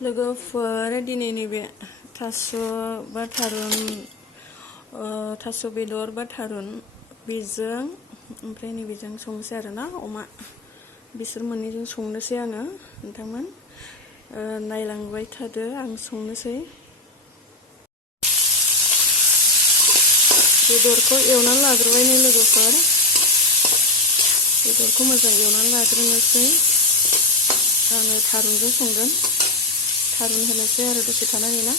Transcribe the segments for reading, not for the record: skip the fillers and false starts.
लोगोफोर दिनैनि बे थास' बा थारुन थास' बेदर बा थारुन बेजों ओमफ्राय नैबेजों संनोसै आरोना अमा बिसोर मोननैजों संनोसै आङो नोंथांमोन नायलांबाय थादो आं संनोसै बेदरखौ एवनानै लाग्रोबाय नै लोगोफोर बेदरखौ मोजां एवनानै लाग्रोनोसै आङो थारुनजों संगोन थारुन होनोसै आरो दसे थानानै ना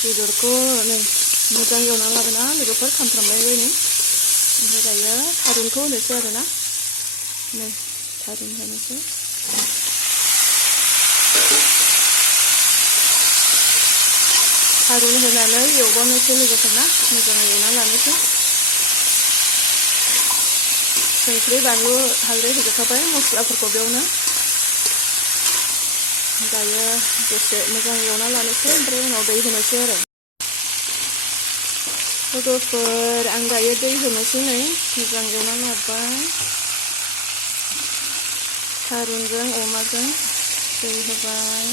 बेदरखौ नै मोजां एवनानै लाबायना लोगोफोर खामफ्रामलायबायनो ओमफ्राय दायो थारुनखौ होनोसै आरोना नै थारुन होनोसै थारुन होनानै एवबावनोसै लोगोफोरना मोजाङै एवनानै लानोसै संख्रि बानलु हालदै होजोबखाबाय मस्लाफोरखौ बेयावनो दायो दसे मोजां एवना लानोसै ओमफ्राय उनाव दै होनोसै आरो लोगोफोर आं दायो दै होनोसै नै मोजां एवनानै लाबाय थारुनजों अमाजों दै होबाय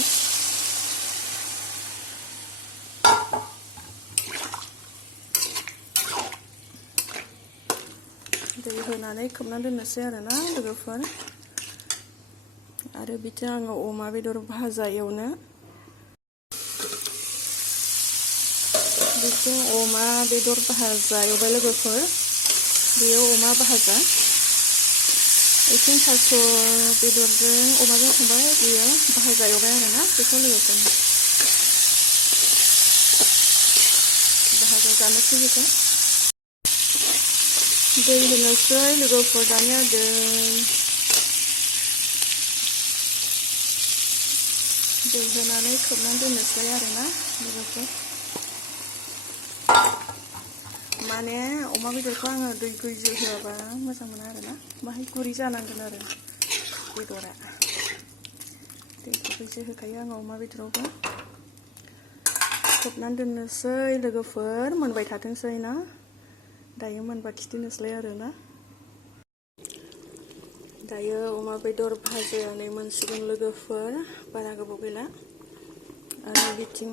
दै होनानै खोबना दोननोसै आरोना लोगोफोर आरो बिथिं आङो अमा बेदर भाजा एवनो बिथिं अमा बेदर भाजा एवबाय लोगोफोर बेयो अमा भाजा बिथिं थास' बेदरजों अमाजों संबाय बेयो भाजा एवबाय आरोना बेखौ लोगोफोर भाजा जानोसै बेखौ दै होनोसै लोगोफोर दानिया दै होनानै खोबनानै दोननोसै आरोना लोगोफोर माने अमा बेदरखौ आङो दै गैजो होआबा मोजां मोना आरोना बाहाय गुरै जानांगोन आरो बेदरा दै गैजो होखायो आङो अमा बेदरावबो खोबनानै दोननोसै लोगोफोर मोनबाय थाथोंसै ना दायो मोनबा खिथिनोसै आरोना दायो अमा बेदर भाजायानै मोनसिगोन लोगोफोर बारा गोबाव गैला आरो बिथिं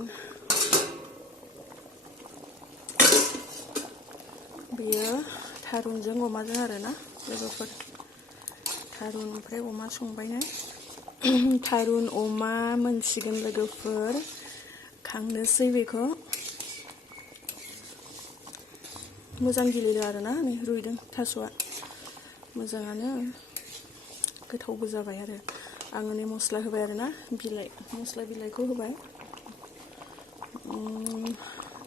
बेयो थारुनजों अमाजों आरोना लोगोफोर थारुन ओमफ्राय अमा संबायनो थारुन अमा मोनसिगोन लोगोफोर खांनोसै बेखौ मोजां गिलिदों आरोना नै रुइदों थास'आ मोजाङानो गोथावबो जाबाय आरो आङो नै मस्ला होबाय आरोना मस्ला बिलाइखौ होबाय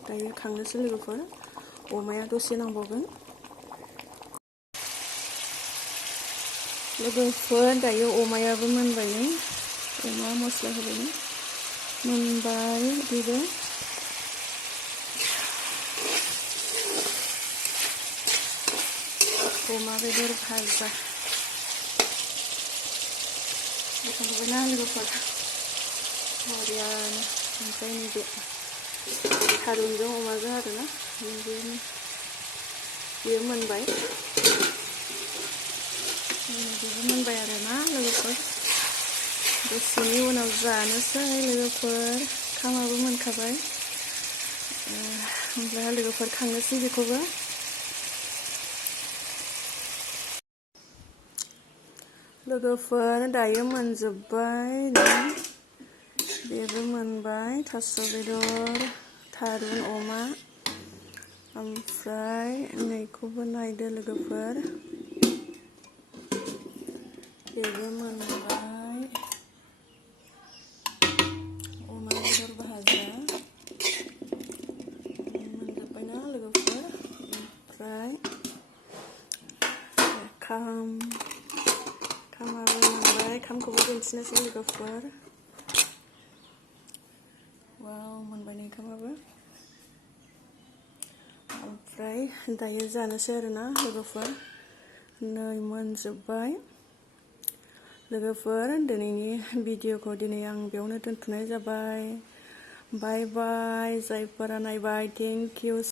दायो खांनोसै लोगोफोर अमाया दसे नांबावगोन लोगोफोर दायो अमायाबो मोनबाय नै अमा मस्ला होबाय मोनबाय बेबो अमा बेदर भाजा जाखांबायना लोगोफोर बरियानो ओमफ्राय नैबे थारुनजों अमाजों आरोना बेयो मोनबाय बेबो मोनबाय आरोना लोगोफोर दसेनि उनाव जानोसै लोगोफोर ओंखामाबो मोनखाबाय होमब्ला लोगोफोर खांनोसै बेखौबो लोगोफोर दायो मोनजोब्बाय बेबो मोनबाय थास' बेदर थारुन अमा ओमफ्राय नैखौबो नायदो लोगोफोर बेबो मोनबाय अमा बेदर भाजा मोनजोब्बायना लोगोफोर ओमफ्राय खामाबो मोनबाय खामखौबो दिन्थिनोसै लोगोफोर वाव मोनबाय नै खामाबो ओमफ्राय दायो जानोसै आरोना लोगोफोर नै मोनजोब्बाय लोगोफोर दिनैनि भिडिअखौ दिनै आं बेयावनो दोनथ'नाय जाबाय बाय बाय जायफोरा नायबाय थेंक इउ